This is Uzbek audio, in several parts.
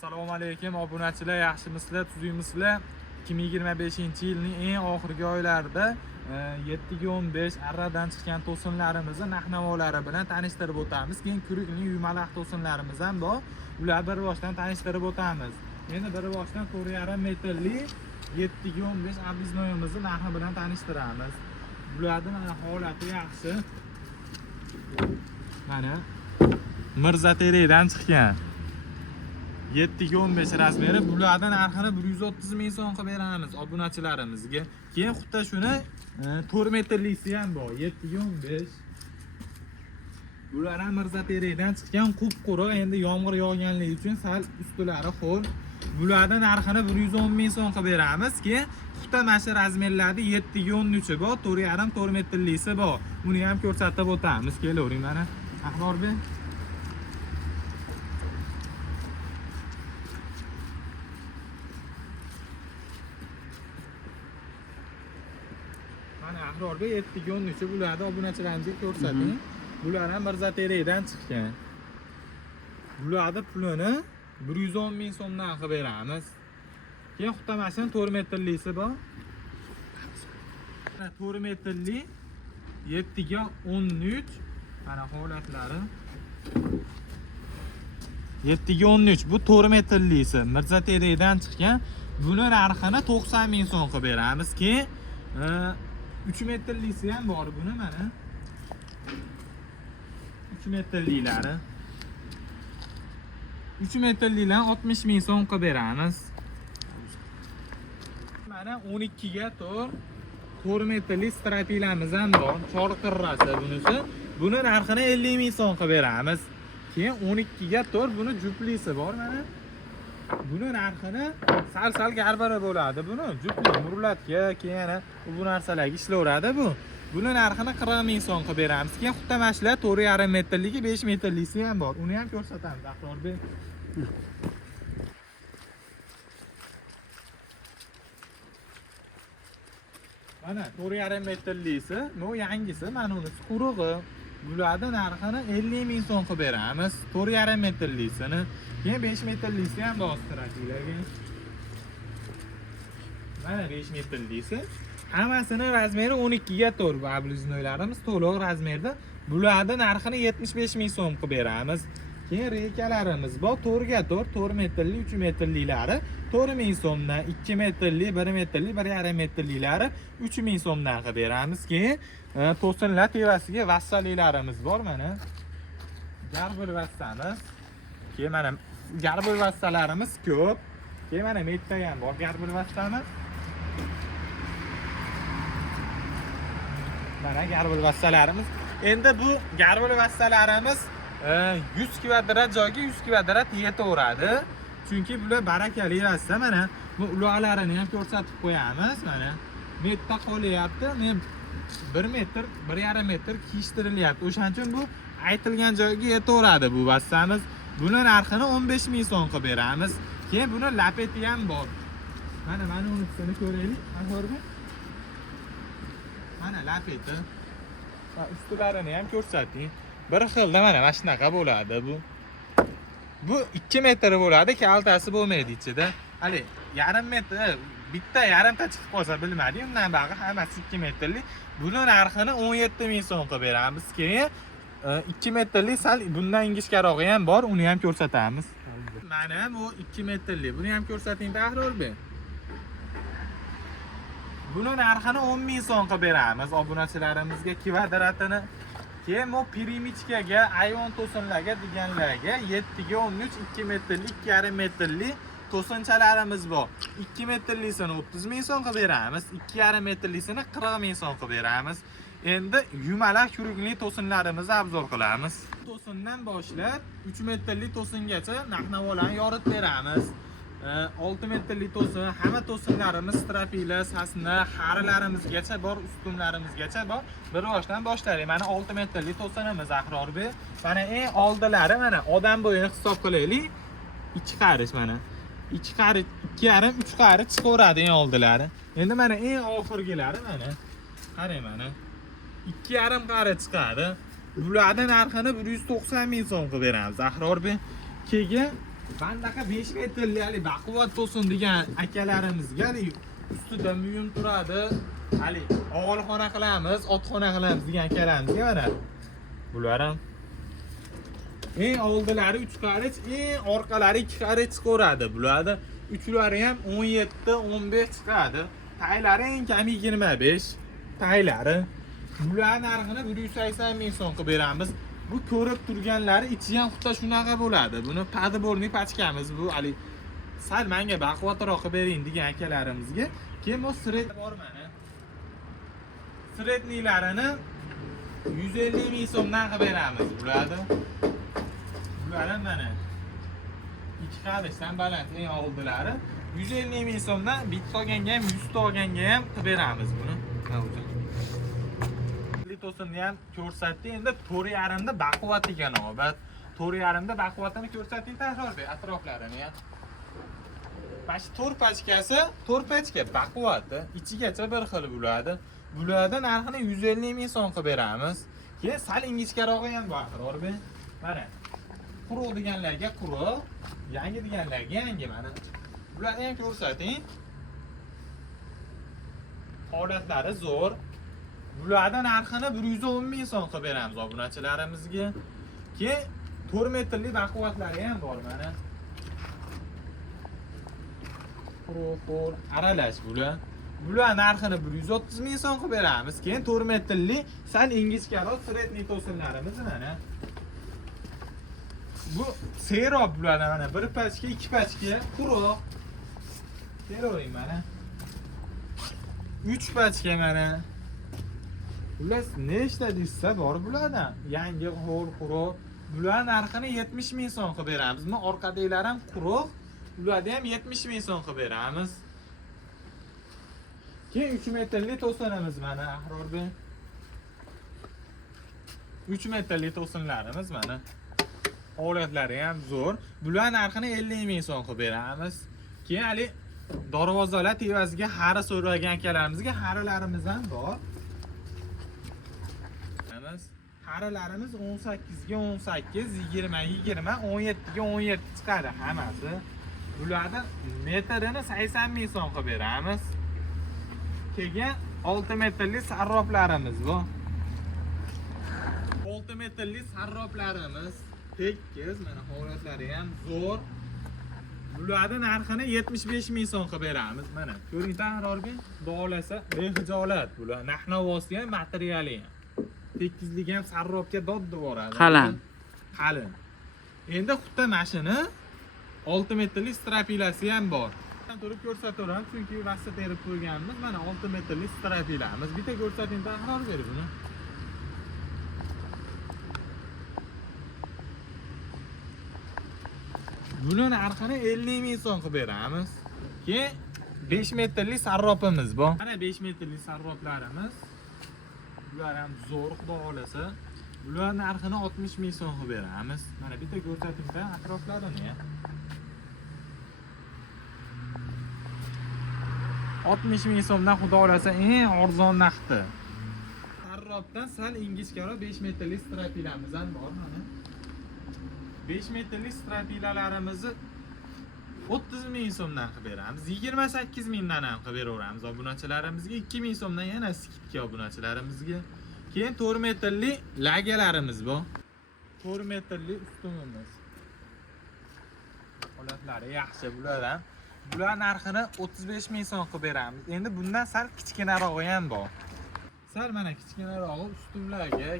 Assalomu alaykum obunachilar, yaxshimisizlar, tuzukmisizlar? 2025-yilning eng oxirgi oylarida 7-15 arradan chiqqan to'sinlarimizni narx-navolari bilan tanishtirib o'tamiz. Keyin kurikning yumaloq to'sinlarimiz ham bor. Ularni bir boshdan tanishtirib o'tamiz. Endi bir boshdan 4,5 metrli 7-15 abiznoyimizni narxi bilan tanishtiramiz. Bularning mana holati yaxshi. Mana Mirzateredan chiqqan 7-15 razmeri. Bulardan narxini 130 ming so'm qilib beramiz obunachilarimizga. Keyin xuddi shuni 4 metrlisi ham bor, 7-15. Bular ham Mirzateredan chiqqan qup-quruq, endi yomg'ir yog'ganligi uchun sal ustilari ho'l. Bulardan narxini 110 ming so'm qilib beramiz. Keyin xuddi mana shu razmerlarda 7-13 bor, 4,5-4 metrlisi bor. Buni ham ko'rsatib o'tamiz. Kelavering mana. Ahmorbek. Mana Ahrorbek 7-13 bularni obunachilarimizga ko'rsating. Bular ham Mirzateredan chiqqan. Bularning pulini 110 ming so'mdan qilib beramiz. Keyin xuddi mana shu 4 metrlisi bor. 4 metrli 7-13 mana holatlari. 7-13 bu 4 metrlisi Mirzateredan chiqqan. Buni narxini 90 ming so'm qilib beramiz. Keyin 3 metrlisi ham bor buni mana. 3 metrlilari. 3 metrlilar 60 ming so'm qilib beramiz. Mana 12 ga 4 metrli strapilamiz ham bor. Chorqirrasi bunisi. Buni narxini 50 ming so'm qilib beramiz. Keyin 12 ga 4 buni juplisi bor mana. Buni narxini sal garbara bo'ladi buni. Jupli murlatga, keyin yana bu narsalarga ishlaveradi bu. Buni narxini 40 ming so'm qilib beramiz. Keyin xuddi mashlar 4,5 metrligi, 5 metrlisi ham bor. Uni ham ko'rsatamiz Ahrorbek. Mana 4,5 metrlisi, bu yangisi, mana unisi qurug'i. Bularning narxini 50 ming so'm qilib beramiz. 4,5 metrlisini. Keyin 5 metrlisi ham bor strategiyaga. Mana 5 metrlisi. Hammasini razmeri 12 ga 4 bu abliznoylarimiz to'liq razmerda. Bularning narxini 75 ming so'm qilib beramiz. Keyin rekalarimiz bor, 4 ga 4, 4 metrli, 3 metrlilari 4 ming so'mdan, 2 metrli, 1 metrli, 1,5 metrlilari 3 ming so'mdan qilib beramiz. Keyin to'sinlar tevasiga vassalilarimiz bor mana. Garbir vassamiz. Keyin mana garbir vassalarimiz ko'p. Keyin mana metta ham bor garbir vassamiz. Mana garbir vassalarimiz. Endi bu garbir vassalarimiz 100 kvadrat joyga 100 kvadrat yetaveradi. Chunki bular barakali vassa mana. Bu uloqlarini ham ko'rsatib qo'yamiz mana. Metta qolyapti. Men 1 metr, 1,5 metr kishtirilyapti. O'shaning uchun bu aytilgan joyga yetaveradi bu vassamiz. Buni narxini 15 ming so'm qilib beramiz. Keyin buni lapeti ham bor. Mana unisini ko'raylik. Ahrorbek. Mana lapeti. Va ustularini ham ko'rsating. Bir xilda mana shunaqa bo'ladi bu. Bu 2 metr bo'ladi, kaltasi bo'lmaydi ichida. Hali yarim metr, bitta yarimta chiqib qolsa bilmadim. Undan bag'i hammasi 2 metrli. Buni narxini 17 ming so'm qilib beramiz. Keyin 2 metrli sal bundan ingichkarog'i ham bor, uni ham ko'rsatamiz. Mana bu 2 metrli. Buni ham ko'rsating Ahrorbek. Buni narxini 10 ming so'm qilib beramiz obunachilarimizga kvadratini. Keyin bu pirimichkaga, ayvon to'sinlarga deganlarga 7 ga 13, 2 metrli, 2,5 metrli to'sinchalarimiz bor. 2 metrlisini 30 ming so'm qilib beramiz, 2,5 metrlisini 40 ming so'm qilib beramiz. Endi yumaloq kurukli to'sinlarimizni obzor qilamiz. To'sindan boshlab 3 metrli to'singacha narx-navolarni yoritib beramiz. 6 metrli to'sin, hamma to'sinlarimiz strapila, sasna, xarilarimizgacha bor, ustunlarimizgacha bor. Bir boshdan boshlaylik. Mana 6 metrli to'sinimiz Ahrorbek. Mana eng oldilari mana odam bo'yini hisob qilaylik. 2 qarish mana. 2 qarish, 2,5, 3 qarish chiqaveradi eng oldilari. Endi mana eng oxirgilari mana. Qarang mana. 2,5 qarish chiqadi. Bularning narxini 190 ming so'm qilib beramiz Ahrorbek. Keyin Bandaqa 5 metrlik baquvvat bo'lsin degan akalarimizga ustida muyum turadi. Hali og'ilxona qilamiz, otxona qilamiz degan akalarimizga mana. Bular ham eng oldilari 3 qarich, eng orqalari 2 qarich chiqaradi. Bularda uchlari ham 17-15 chiqadi. Taylari eng kam 25. Taylari. Bular narxini 180 ming so'm qilib beramiz. Bu ko'rib turganlari ichi ham xuddi shunaqa bo'ladi. Buni padborni pachkamiz bu hali sal menga baquvvatroq qilib bering degan akalarimizga. Keyin bu sret bor mana. Sretnilarini 150 ming so'mdan qilib beramiz bularni. Bular ham mana 2 qarishdan baland eng oldilari 150 ming so'mdan bitta olganga ham 100 ta olganga ham qilib beramiz buni. Litosini ham ko'rsatdi. Endi 4,5 da baquvvat ekan obat. 4,5 da baquvvatini ko'rsating takrorda atroflarini ham. Mana shu 4 pachkasi, 4 pachka baquvvati ichigacha bir xil bo'ladi. Bulardan narxini 150 ming so'm qilib beramiz. Keyin sal ingichkarog'i ham bor Ahrorbe. Mana quruq deganlarga quruq, yangi deganlarga yangi mana. Bularni ham ko'rsating. Holatlari zo'r. Bulardan narxini 110 ming so'm qilib beramiz obunachilarimizga. Keyin 4 metrlik baquvvatlari ham bor mana. Quruq, aralash bular. Bular narxini 130 ming so'm qilib beramiz. Keyin 4 metrlik sal ingichkaroq sretniy to'sinlarimiz mana. Bu serob bular mana 1 pachka, 2 pachka quruq. Teroring mana. 3 pachka mana. Ular nechta desa bor bulardan. Yangi ho'l quruq. Bular narxini 70 ming so'm qilib beramiz. Mana orqadagilar ham quruq. Ularga ham 70 ming so'm qilib beramiz. Keyin 3 metrlik to'sinimiz mana Ahrorbe. 3 metrlik to'sinlarimiz mana. Holatlari ham zo'r. Bular narxini 50 ming so'm qilib beramiz. Keyin hali darvozalar tevasiga xari so'ragan akalarimizga xarilarimiz ham bor. Xarilarimiz 18 ga 18, 20 ga 20, 17 ga 17 chiqadi hammasi. Bulardan metrini 80 ming so'm qilib beramiz. Keyin 6 metrlik sarroplarimiz bor. 6 metrlik sarroplarimiz tekis, mana holatlari ham zo'r. Bularning narxini 75 ming so'm qilib beramiz. Mana ko'ring takrorga dolasa behijolat bular. Nahnavosi ham, materiali ham. Tekizligi ham sarropga doddi boradi. Qalin. Endi xuddi mashina 6 metrlik strapilasi ham bor. Turib ko'rsataman chunki vaqtda terib qo'yganmiz. Mana 6 metrlik strapilamiz. Bitta ko'rsating takror berib buni. Buni narxini 50 ming so'm qilib beramiz. Keyin 5 metrlik sarropimiz bor. Mana 5 metrlik sarroplarimiz. Bular ham zo'r xudo xolasa. Bular narxini 60 ming so'm qilib beramiz. Mana bitta ko'rsatingda atroflarini. 60 ming so'mdan xudo xolasa eng arzon narxda. Sarropdan sal ingichkaroq 5 metrlik strapilamiz ham bor mana. 5 metrlik strapilalarimizni 30 ming so'mdan qilib beramiz. 28 mingdan ham qilib beraveramiz obunachilarimizga. 2 ming so'mdan yana skidka obunachilarimizga. Keyin 4 metrlik lagalarimiz bor. 4 metrlik ustunimiz. Holatlari yaxshi bulardan. Bular narxini 35 ming so'm qilib beramiz. Endi bundan sal kichkinarog'i ham bor. Sal mana kichkinarog'i ustunlarga,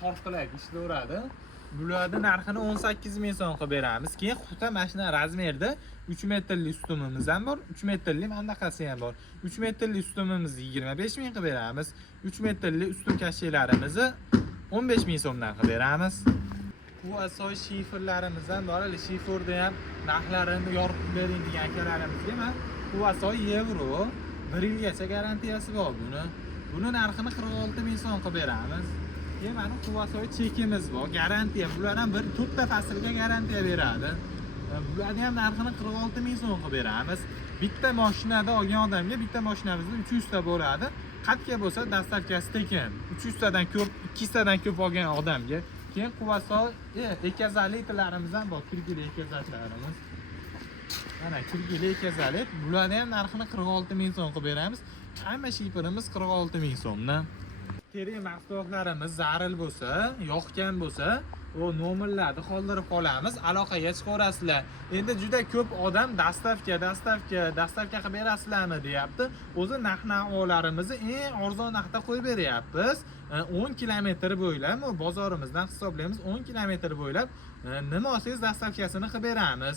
tortqilarga ishlayveradi. Bularning narxini 18 ming so'm qilib beramiz. Keyin xuddi mashina razmerda 3 metrlik ustunimiz ham bor, 3 metrlik mandaqasi ham bor. 3 metrlik ustunimizni 25 ming qilib beramiz. 3 metrlik ustun kashiylarimizni 15 ming so'mdan qilib beramiz. Bu asoy shiferlarimiz ham bor. Shiferda ham narxlarini yoritib bering degan akalarimizga ham bu asoy yevro 1 yilgacha garantiyasi bor buni. Buni narxini 46 ming so'm qilib beramiz. Keyin mana quvasoy chekimiz bor, garantiya. Bular ham 4 ta faslga garantiya beradi. Bularning ham narxini 46 ming so'm qilib beramiz. Bitta mashinada olgan odamga bitta mashinamizda 300 ta bo'ladi. Qatga bo'lsa dastavkasi tekin. 300 tadan ko'p, 200 tadan ko'p olgan odamga. Keyin quvasoy ekazalitlarimiz ham bor, kirgili ekazatlarimiz. Mana kulgili kazalit. Bularni ham narxini 46 ming so'm qilib beramiz. Hamma shiypirimiz 46 ming so'mdan. Kerak mahsulotlarimiz zaril bo'lsa, yoqgan bo'lsa, o nomerlarni qoldirib qolamiz, aloqaga chiqaverasizlar. Endi juda ko'p odam dastavka qilib berasizlarmi deyapti. O'zi narx-navolarimizni eng arzon narxda qo'yib beryapmiz. 10 kilometr bo'ylab bozorimizdan hisoblaymiz, 10 kilometr bo'ylab nima olsangiz dastavkasini qilib beramiz.